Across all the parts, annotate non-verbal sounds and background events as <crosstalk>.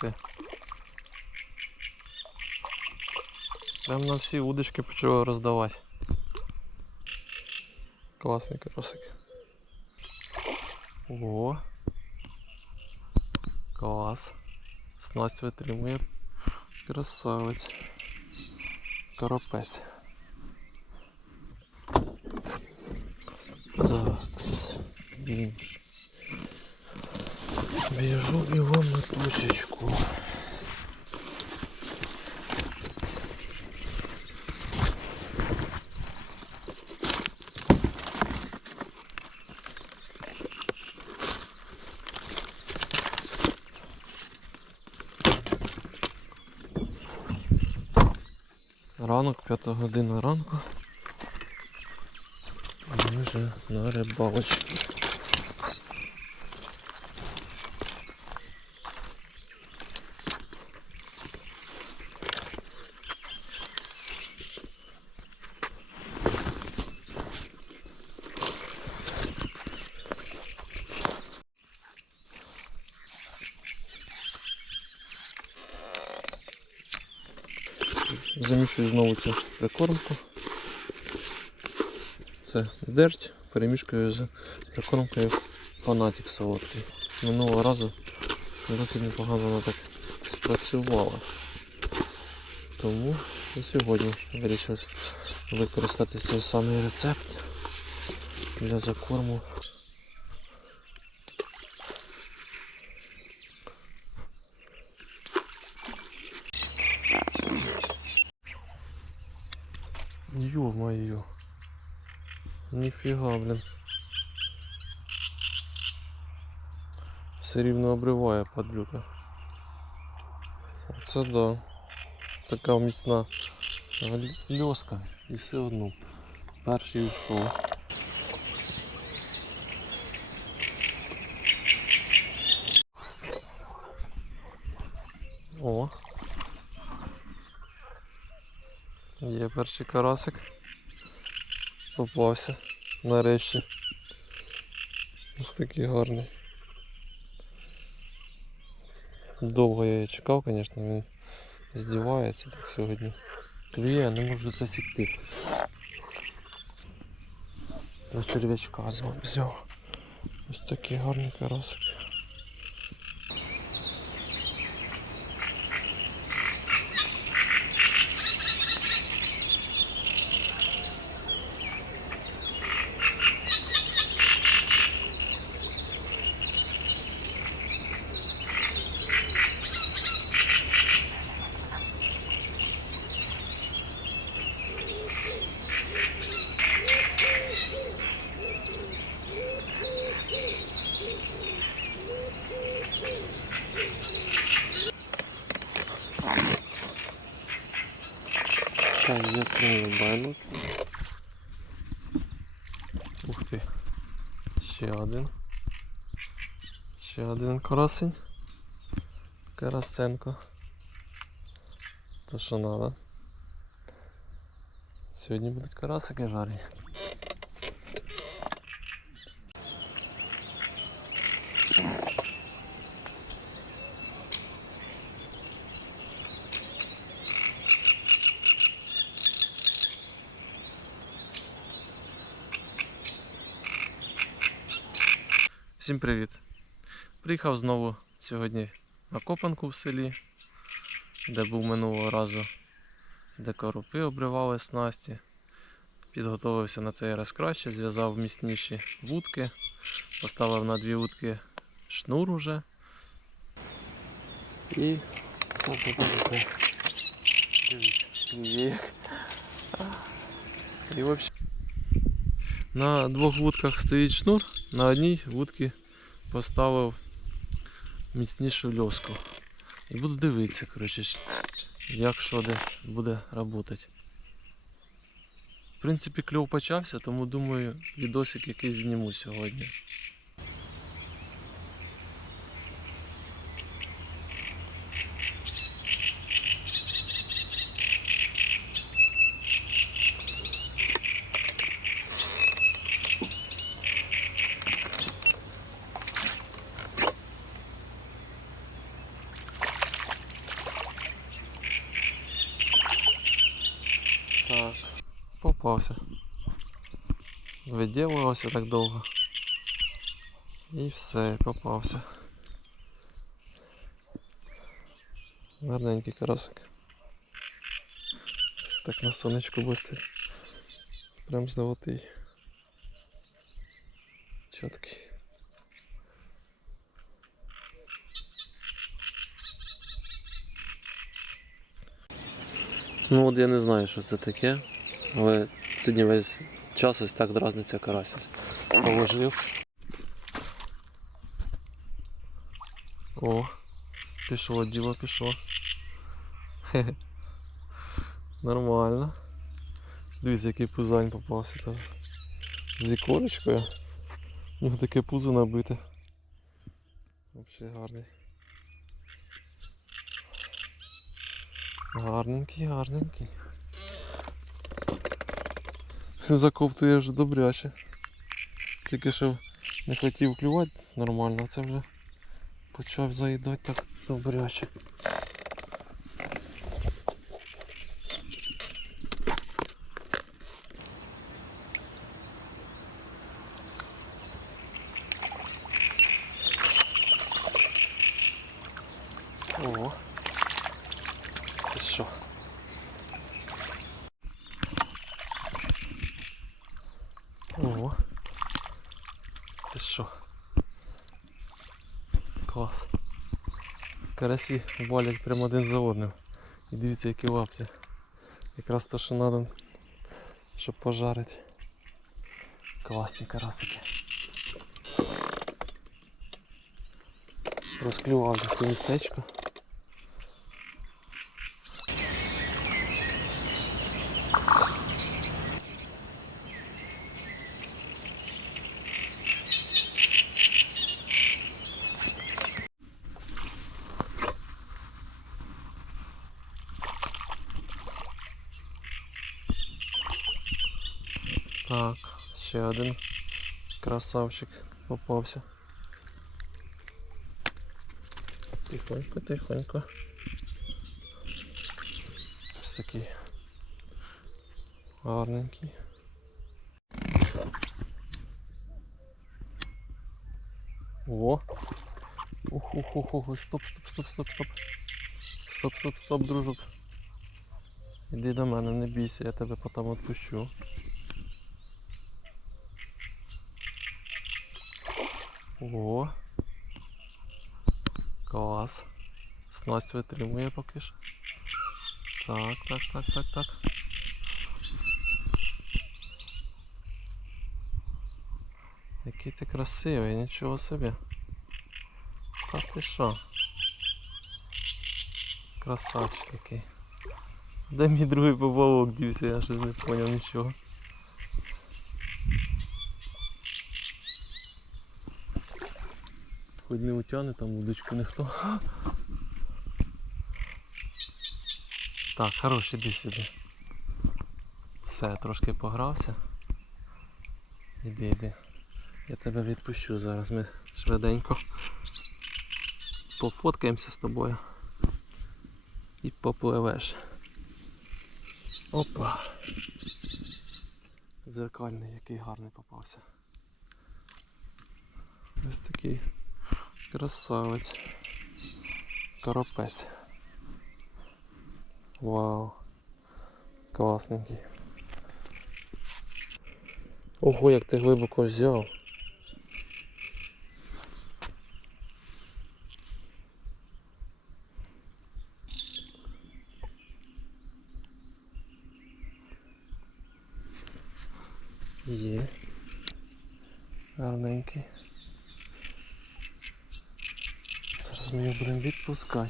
ти. Прям на всі удочки почав роздавати. Класний карасик. Ого. Клас. Снасть витримує. Красавець. Коропець. Такс. Інш. Біжу бігом на точечку. Ранок, п'ята година ранку. Ми вже на рибалочці. Замішую знову цю прикормку. Це дерть, перемішкою з прикормкою фанатик солодкий. Минулого разу досить непогано вона так спрацювала. Тому і сьогодні вирішив використати цей самий рецепт для закорму. Ё-моё. Ніфіга, блін. Все рівно обриває падлюка. Оце да. Така міцна льоска і все одно. Перший ушов. О. Є перший карасик. Попався нарешті. Ось такий гарний. Довго я її чекав, звісно, він здівається так сьогодні. Клює, не можу засікти. На черв'ячка з вами взяв. Ось такий гарний карасик. Так, я приймаю Ух ти. Ще один. Ще один карасень. Карасенко. То що надо. Сьогодні будуть карасики жарені. Всім привіт! Приїхав знову сьогодні на копанку в селі, де був минулого разу, де коропи обривали снасті. Підготовився на цей раз краще, зв'язав міцніші вудки, поставив на дві вудки шнур уже. І Є. І взагалі на двох вудках стоїть шнур, на одній вудці поставив міцнішу льоску. І буду дивитися, коротше, як що де буде працювати. В принципі, кльов почався, тому думаю, відосик якийсь зніму сьогодні. Попався. Виділувався так довго. І все, попався. Гарненький карасик. Так на сонечку блистить. Прям золотий. Чіткий. Ну от я не знаю, що це таке, але сьогодні весь час ось так дразниться карась. Положив. О, пішло, діло пішло. <laughs> Нормально. Дивіться, який пузань попався там. З ікорочкою. У нього таке пузо набите. Взагалі гарний. Гарненький, гарненький. Заковтує вже добряче. Тільки що не хотів клювати нормально, а це вже почав заїдати так добряче. О, ти що? О, ти що? Клас. Карасі валять прямо один за одним. І дивіться, які лапті. Якраз то, що треба, щоб пожарити. Класні карасики. Розклював це містечко. Так, ще один красавчик попався. Тихонько, тихонько. Ось такий гарненький. О! Ух, ух, ух, ух, стоп, стоп, стоп, стоп, стоп. Стоп, стоп, стоп, дружок. Іди до мене, не бійся, я тебе потім відпущу. О. Клас. Снасть витримує поки що. Так, так, так, так, так. Який ти красивий, нічого собі. Та ти що? Красавчик який. Де мій другий поплавок дівся, я щось не зрозумів нічого. Хоч не утягне там удочку ніхто. Так, хорош, іди сюди. Все, трошки погрався. Іди, іди. Я тебе відпущу зараз. Ми швиденько пофоткаємося з тобою. І попливеш. Опа. Дзеркальний, який гарний попався. Ось такий красавець. Торопець. Вау. Класненький. Ого, як ти глибоко взяв. Є. Гарненький. Зараз ми його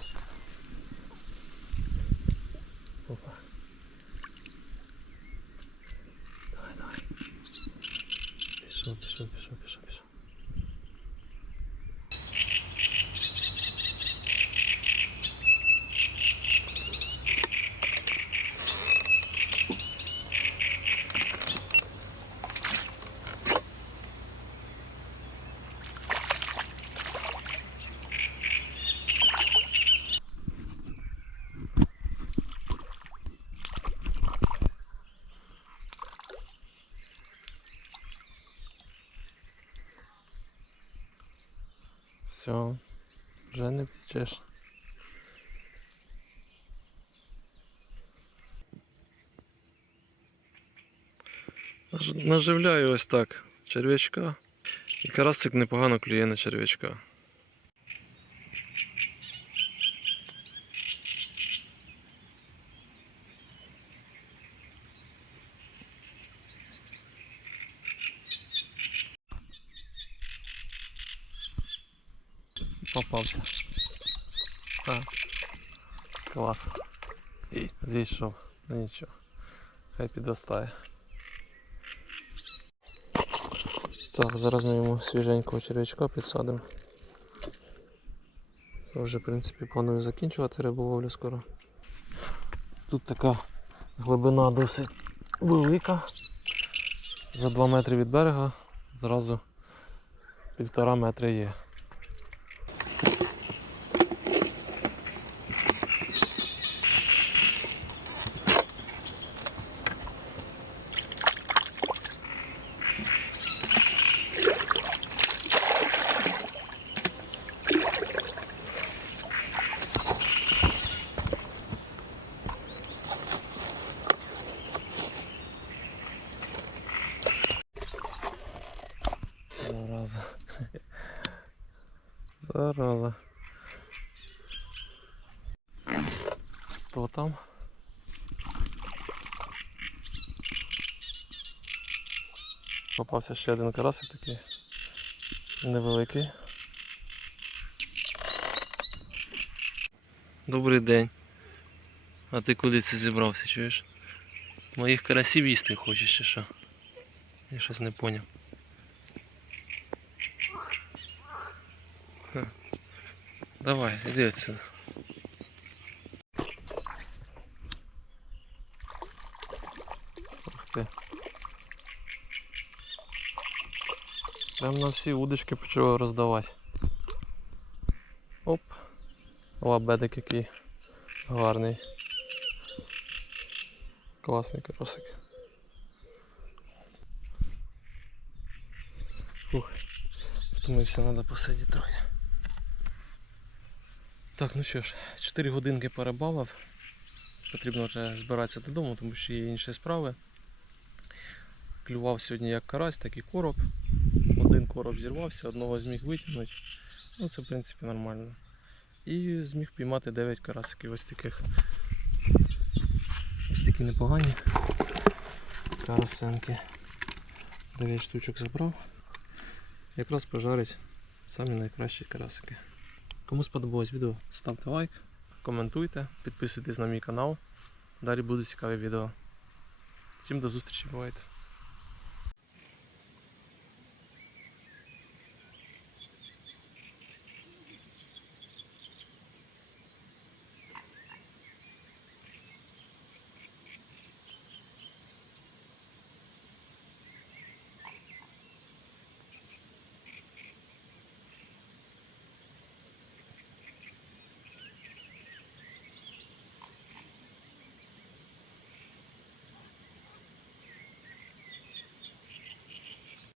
Все, вже не втечеш. Наживляю ось так черв'ячка. І карасик непогано клює на черв'ячка. Попався. А, клас. І зійшов. Ну нічого. Хай підростає. Так, зараз ми йому свіженького черв'ячка підсадимо. Вже, в принципі, планую закінчувати риболовлю скоро. Тут така глибина досить велика. За 2 метри від берега зразу півтора метри є. Зараза. Зараза. Хто там? Попався ще один карасик такий невеликий. Добрий день. А ти куди це зібрався, чуєш? Моїх карасів їсти хочеш чи що? Я щось не поняв. Давай, іди отсюда. Ух ти. Прям на всі удочки почали роздавати. Оп. Лабедик який гарний. Класний карасик. Фух. Втомився, треба посидіти трохи. Так, ну що ж, 4 годинки перебавив. Потрібно вже збиратися додому, тому що є інші справи. Клював сьогодні як карась, так і короб. Один короб зірвався, одного зміг витягнути. Ну це в принципі нормально. І зміг піймати 9 карасиків ось таких. Ось такі непогані. Карасенки. 9 штучок забрав. Якраз пожарить самі найкращі карасики. Кому сподобалось відео, ставте лайк, коментуйте, підписуйтесь на мій канал. Далі будуть цікаві відео. Всім до зустрічі, бувайте!